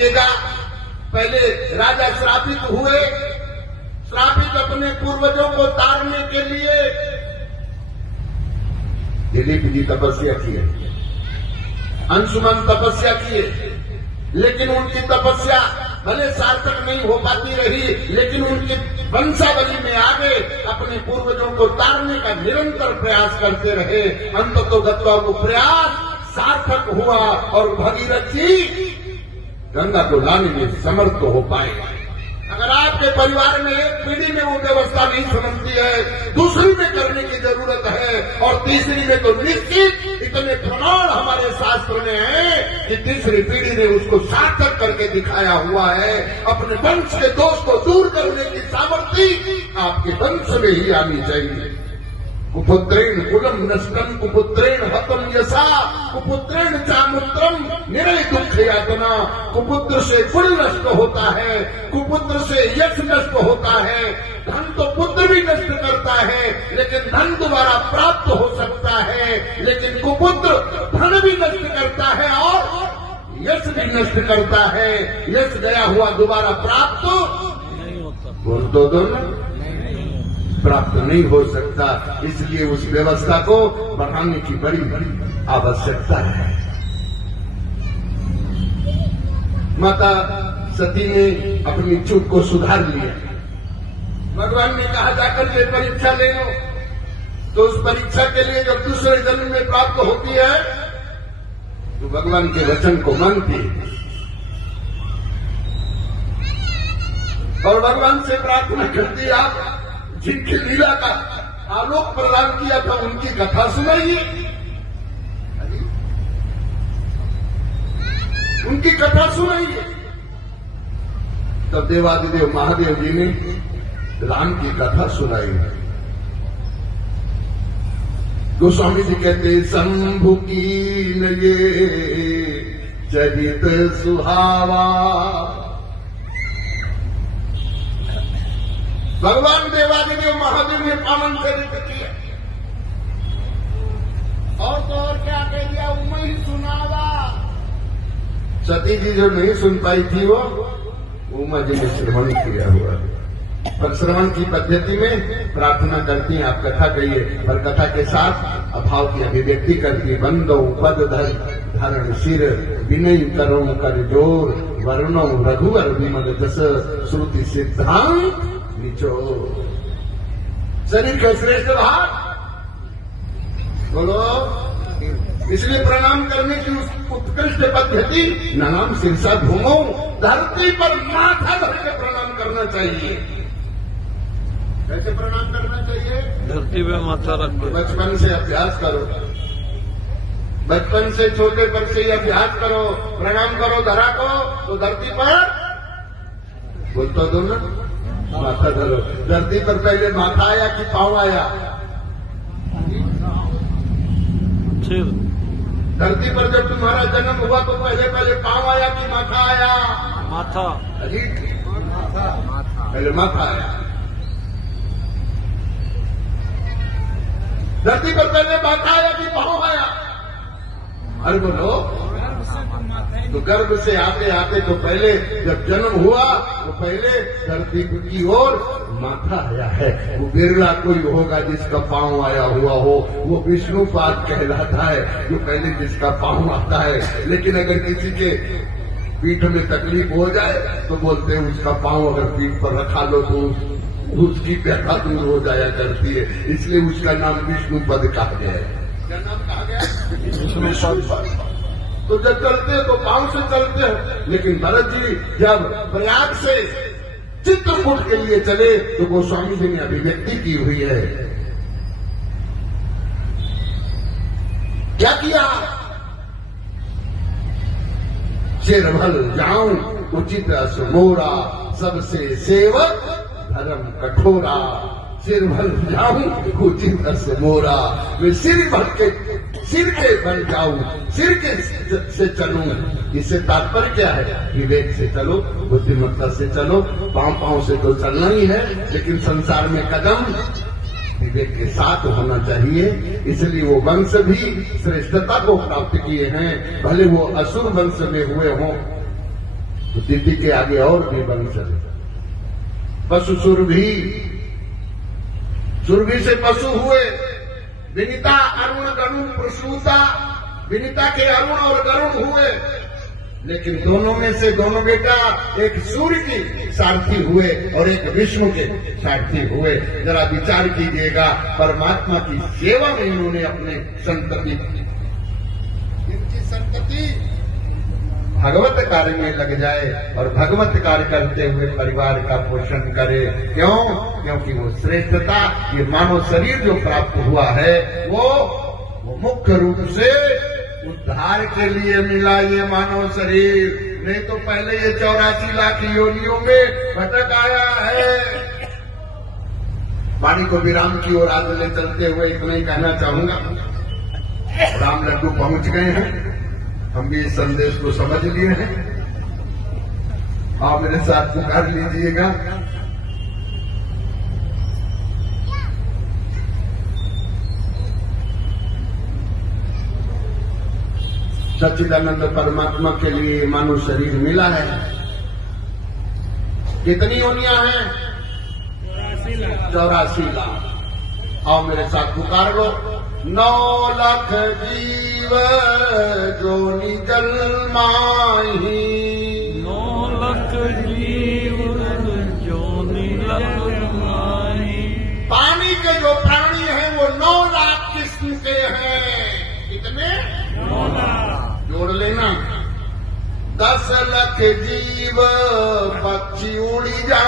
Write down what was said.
पहले राजा श्रापित हुए, श्रापित अपने पूर्वजों को तारने के लिए दिलीप जी तपस्या किए, अंशुमन तपस्या किए, लेकिन उनकी तपस्या भले सार्थक नहीं हो पाती रही, लेकिन उनकी वंशावली में आगे अपने पूर्वजों को तारने का निरंतर प्रयास करते रहे। अंततोगत्वा वो प्रयास सार्थक हुआ और भगीरथ जी गंगा को लाने में समर्थ हो पाए। अगर आपके परिवार में एक पीढ़ी में वो व्यवस्था नहीं समझती है, दूसरी में करने की जरूरत है, और तीसरी में तो निश्चित इतने प्रमाण हमारे शास्त्र में है कि तीसरी पीढ़ी ने उसको सार्थक करके दिखाया हुआ है। अपने वंश के दोष को दूर करने की सामर्थ्य आपके वंश में ही आनी चाहिए। कुपुत्रेण कुलम नष्टम कुपुत्रेण हतम यशा कुपुत्रेण चामुत्रम निरय दुख यातना। कुपुत्र से कुल नष्ट होता है, कुपुत्र से यश नष्ट होता है। धन तो पुत्र भी नष्ट करता है, लेकिन धन दोबारा प्राप्त हो सकता है, लेकिन कुपुत्र धन भी नष्ट करता है और यश भी नष्ट करता है। यश गया हुआ दोबारा प्राप्त नहीं होता, बोल दो दोनों प्राप्त नहीं हो सकता। इसलिए उस व्यवस्था को बढ़ाने की बड़ी बड़ी आवश्यकता है। माता सती ने अपनी चूक को सुधार लिया। भगवान ने कहा जाकर के परीक्षा ले लो, तो उस परीक्षा के लिए जब दूसरे जन्म में प्राप्त होती है तो भगवान के वचन को मानती और भगवान से प्रार्थना करती, आप जिनकी लीला का आलोक प्रदान किया था उनकी कथा सुनाइए, उनकी कथा सुनाइए। तब देवादिदेव महादेव जी ने राम की कथा सुनाई। गोस्वामी जी कहते, शंभु की न ये चरित सुहावा। भगवान देवादिदेव महादेव ने पावन चरित्र किया, और तो और क्या कह दिया, उमय ही सुनावा। सती जी जो नहीं सुन पाई थी वो उमा जी ने श्रवण किया हुआ, पर श्रवण की पद्धति में प्रार्थना करती हैं, आप कथा कहिए, पर कथा के साथ अभाव की अभिव्यक्ति करती है। बंदो पद धरण सिर विनय करो कर जोर वर्णो रघुवर विमल जस श्रुति सिद्धांत नीचो। शरीर का श्रेष्ठ भाग बोलो, इसलिए प्रणाम करने की उस उत्कृष्ट पद्धति नाम शीर्षा घूमो, धरती पर माथा धर के प्रणाम करना चाहिए। कैसे प्रणाम करना चाहिए? धरती पे माथा रख दो। बचपन से अभ्यास करो, बचपन से छोटे पर से ही अभ्यास करो, प्रणाम करो धरा को, तो धरती पर बोलता दो ना, माथा धरो। धरती पर पहले माथा आया कि पांव आया? धरती पर जब तुम्हारा जन्म हुआ तो पहले पहले पांव आया कि माथा आया? माथा। अजी पहले माथा आया। धरती पर पहले माथा आया कि पांव आया? अरे बोलो, तो गर्भ से आते आते तो पहले जब जन्म हुआ तो पहले धरती की ओर माथा आया है। वो बिरला कोई होगा जिसका पांव आया हुआ हो, वो विष्णुपाद कहलाता है, जो पहले जिसका पांव आता है। लेकिन अगर किसी के पीठ में तकलीफ हो जाए तो बोलते हैं उसका पांव अगर पीठ पर रखा लो तो उसकी व्यथा दूर हो जाया करती है, इसलिए उसका नाम विष्णुपद कहा गया है। क्या नाम कहा गया? विष्णुपद। तो जब चलते हैं तो पांव से चलते हैं, लेकिन भरत जी जब प्रयाग से चित्रकूट के लिए चले तो गोस्वामी जी ने अभिव्यक्ति की हुई है। क्या किया? चिरभल जाऊं उचित असमोरा, सबसे सेवक धर्म कठोरा। सिर भर जाऊं उचित असमोरा, मैं सिर के बन जाऊं, सिर के से चलूं। इससे तात्पर्य क्या है? विवेक से चलो, बुद्धिमत्ता से चलो। पांव से तो चलना ही है, लेकिन संसार में कदम विवेक के साथ होना चाहिए। इसलिए वो वंश भी श्रेष्ठता को प्राप्त किए हैं, भले वो असुर वंश में हुए हों। तो तिथि के आगे और भी वंश है। पशु सुरभि, सुरभि से पशु हुए। विनिता अरुण गरुण प्रसूता, विनिता के अरुण और गरुण हुए। लेकिन दोनों में से दोनों बेटा एक सूर्य की सारथी हुए और एक विष्णु के सारथी हुए। जरा विचार कीजिएगा, परमात्मा की सेवा में इन्होंने अपने संतति, इनकी संतति भगवत कार्य में लग जाए और भगवत कार्य करते हुए परिवार का पोषण करे। क्यों? क्योंकि वो श्रेष्ठता, ये मानव शरीर जो प्राप्त हुआ है वो मुख्य रूप से उद्धार के लिए मिला। ये मानव शरीर नहीं तो पहले ये 84 लाख योनियों में भटक आया है। वाणी को विराम की ओर आगे ले चलते हुए इतना ही कहना चाहूंगा। राम लड्डू पहुंच गए हैं, हम भी इस संदेश को समझ लिए हैं। आप मेरे साथ पुकार लीजिएगा। सच्चिदानंद परमात्मा के लिए मानव शरीर मिला है। कितनी योनियां हैं? 84 लाख। आओ मेरे साथ पुकार लो। 9 लाख जीव जोनि जन्माहि, 9 लाख जीव जोनि जन्माहि। पानी के जो प्राणी हैं वो 9 लाख किस्म के हैं। कितने? 9 लाख। जोड़ लेना। 10 लाख जीव पक्षी उड़ी जा